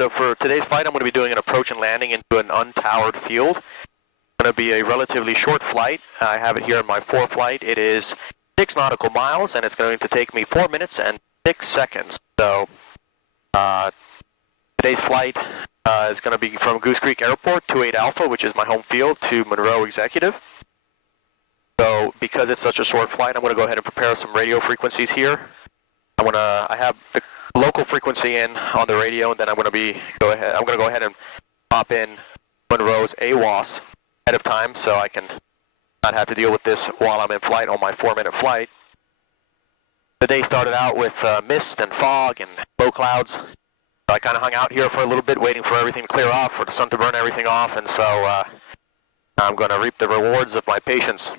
So for today's flight, I'm going to be doing an approach and landing into an untowered field. It's going to be a relatively short flight. I have it here in my flight. It is 6 nautical miles, and it's going to take me 4 minutes and 6 seconds. So today's flight is going to be from Goose Creek Airport 28 Alpha, which is my home field, to Monroe Executive. So because it's such a short flight, I'm going to go ahead and prepare some radio frequencies here. I have the local frequency in on the radio, and then I'm going to go ahead and pop in Monroe's AWOS ahead of time, so I can not have to deal with this while I'm in flight on my 4-minute flight. The day started out with mist and fog and low clouds. So I kind of hung out here for a little bit, waiting for everything to clear off, for the sun to burn everything off, and so I'm going to reap the rewards of my patience.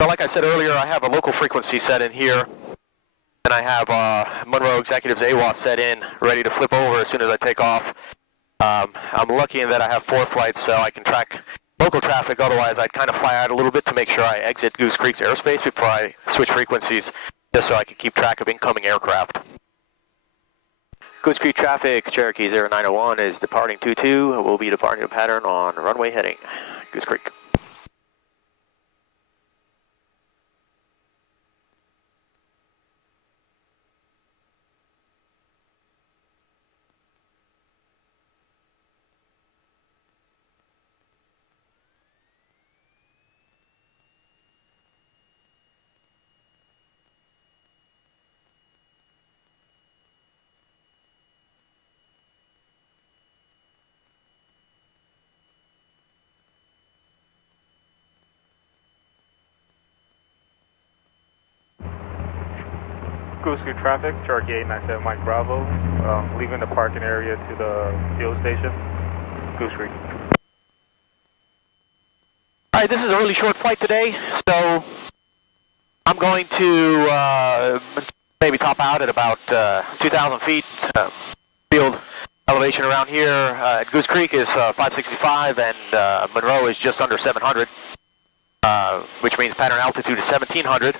So like I said earlier, I have a local frequency set in here, and I have Monroe Executive's AWOS set in, ready to flip over as soon as I take off. I'm lucky in that I have 4 flights, so I can track local traffic. Otherwise, I'd kind of fly out a little bit to make sure I exit Goose Creek's airspace before I switch frequencies, just so I can keep track of incoming aircraft. Goose Creek traffic, Cherokee 0901 is departing 22. We'll be departing a pattern on runway heading Goose Creek. Goose Creek traffic, Cherokee 897 Mike Bravo, leaving the parking area to the fuel station, Goose Creek. Alright, this is a really short flight today, so I'm going to maybe top out at about 2,000 feet. Field elevation around here at Goose Creek is 565, and Monroe is just under 700, which means pattern altitude is 1,700.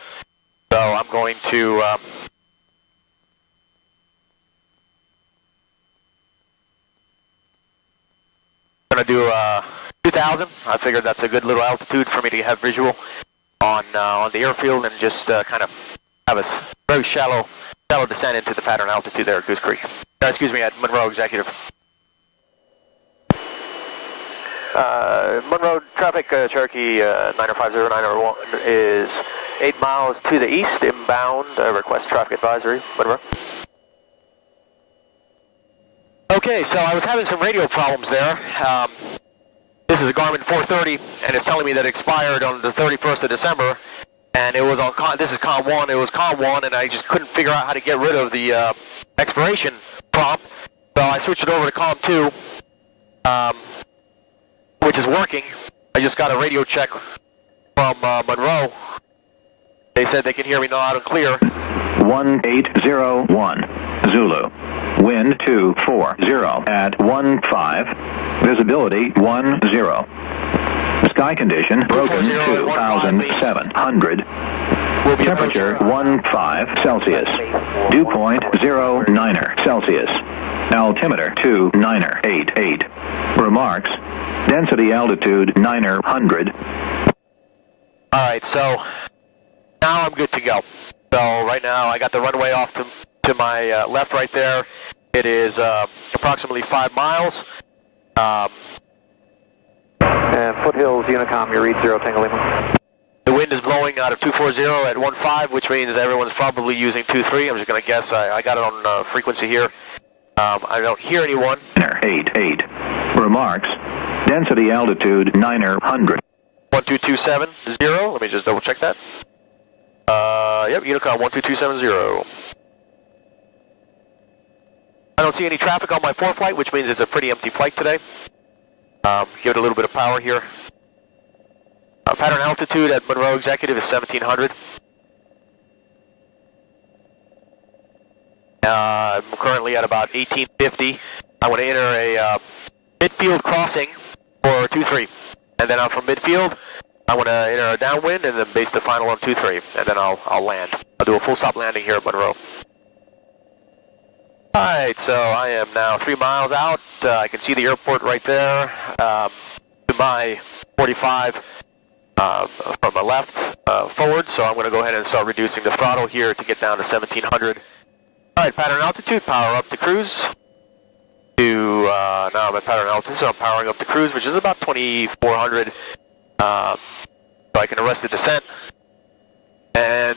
So I'm going to do 2,000. I figured that's a good little altitude for me to have visual on the airfield, and just kind of have a very shallow descent into the pattern altitude there at Goose Creek. Excuse me, at Monroe Executive. Monroe traffic, Cherokee 950-901 is 8 miles to the east, inbound, request traffic advisory, Monroe. Okay, so I was having some radio problems there. This is a Garmin 430, and it's telling me that it expired on the 31st of December, and it was on, this is COM 1, it was COM 1, and I just couldn't figure out how to get rid of the expiration prompt, so I switched it over to COM 2, which is working. I just got a radio check from Monroe. They said they can hear me loud and clear. 1801 Zulu. Wind 240 at 15. Visibility 10. Sky condition broken 2,700. Temperature 15 Celsius. Dew point 09 Celsius. Altimeter 2988. Remarks. Density altitude 900. Alright, so now I'm good to go. So right now I got the runway off to my left right there. It is approximately 5 miles. Foothills, Unicom, you read 0 Tango Lima. The wind is blowing out of 240 at 15, which means everyone's probably using 23. I'm just going to guess. I got it on frequency here. I don't hear anyone. 88. Remarks. Density altitude 900. 12270. Let me just double check that. Yep, Unicom 12270. I don't see any traffic on my 4 flight, which means it's a pretty empty flight today. Give it a little bit of power here. Pattern altitude at Monroe Executive is 1,700. I'm currently at about 1850. I want to enter a midfield crossing for 23. And then from midfield, I want to enter a downwind and then base the final on 23. And then I'll land. I'll do a full stop landing here at Monroe. Alright, so I am now 3 miles out. I can see the airport right there. To my 45 from the left forward, so I'm going to go ahead and start reducing the throttle here to get down to 1700. Alright, pattern altitude, power up to cruise. Now I'm at pattern altitude, so I'm powering up to cruise, which is about 2400. So I can arrest the descent and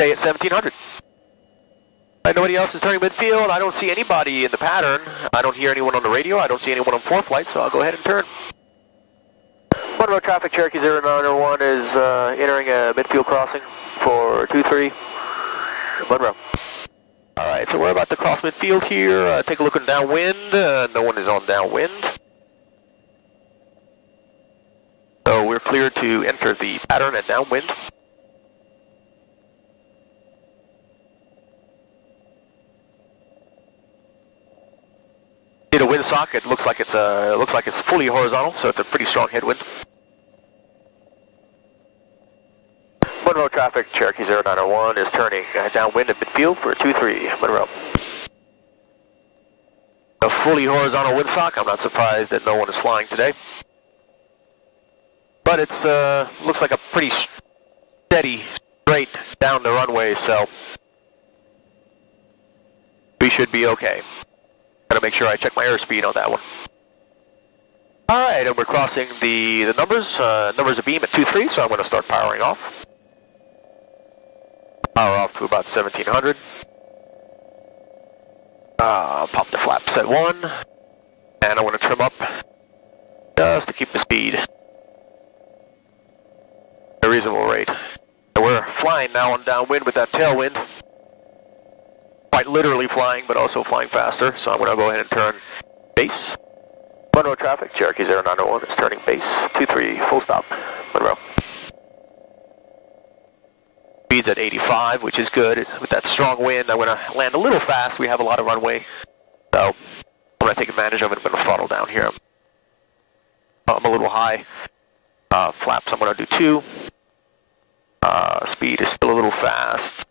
stay at 1700. Nobody else is turning midfield. I don't see anybody in the pattern. I don't hear anyone on the radio. I don't see anyone on 4 flight, so I'll go ahead and turn. Monroe traffic, Cherokee 091 is entering a midfield crossing for 23 Monroe. Alright, so we're about to cross midfield here. Take a look at downwind. No one is on downwind. So we're clear to enter the pattern at downwind. See the wind socket looks like it's fully horizontal, so it's a pretty strong headwind. Monroe traffic, Cherokee 0901 is turning downwind at midfield for 23 Monroe. A fully horizontal windsock. I'm not surprised that no one is flying today. But it's looks like a pretty steady, straight down the runway, so we should be okay. Gotta make sure I check my airspeed on that one. Alright, and we're crossing the numbers. Numbers of beam at 23, so I'm going to start powering off. Power off to about 1700. Pop the flaps at 1. And I want to trim up just to keep the speed at a reasonable rate. And we're flying now on downwind with that tailwind. Quite literally flying, but also flying faster. So I'm going to go ahead and turn base. Monroe traffic, Cherokee 0901 is turning base 23, full stop, Monroe. Speed's at 85, which is good. With that strong wind, I'm going to land a little fast. We have a lot of runway, so I'm going to take advantage of it. I'm going to throttle down here. I'm a little high. Flaps, I'm going to do 2. Speed is still a little fast.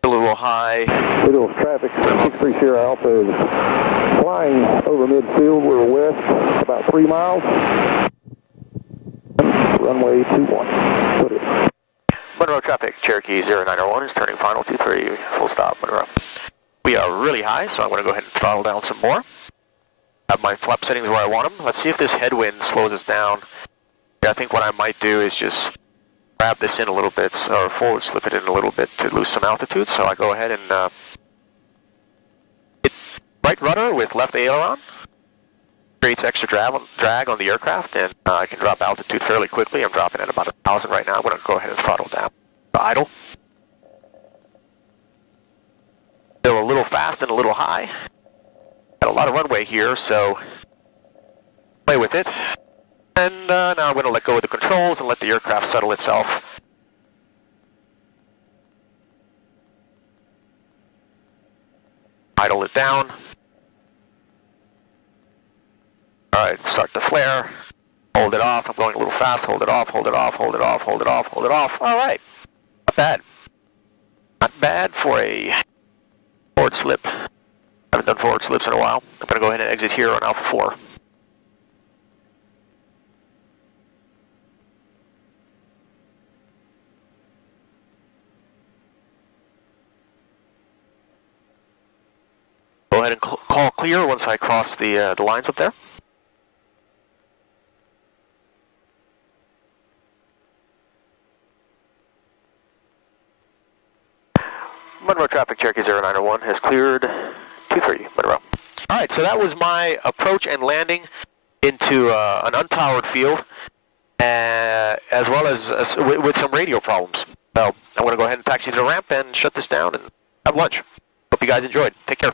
Still a little high. Middle traffic, 63 Sierra Alpha is flying over midfield. We're west about 3 miles. Runway 21. Put it. Monroe traffic, Cherokee 0901 is turning final 23, full stop, Monroe. We are really high, so I'm going to go ahead and throttle down some more. Have my flap settings where I want them. Let's see if this headwind slows us down. Yeah, I think what I might do is just grab this in a little bit, or forward slip it in a little bit to lose some altitude. So I go ahead and hit right rudder with left aileron. Creates extra drag on the aircraft, and I can drop altitude fairly quickly. I'm dropping at about 1,000 right now. I'm going to go ahead and throttle down to idle. Still a little fast and a little high. Got a lot of runway here, so play with it. And now I'm going to let go of the controls and let the aircraft settle itself. Idle it down. Alright, start to flare. Hold it off. I'm going a little fast. Hold it off, hold it off, hold it off, hold it off, hold it off. Alright. Not bad. Not bad for a forward slip. Haven't done forward slips in a while. I'm going to go ahead and exit here on Alpha 4. Go ahead and call clear once I cross the lines up there. Monroe traffic, Cherokee 0901 has cleared 23, Monroe. Alright, so that was my approach and landing into an untowered field, as well as with some radio problems. So I'm going to go ahead and taxi to the ramp and shut this down and have lunch. Hope you guys enjoyed. Take care.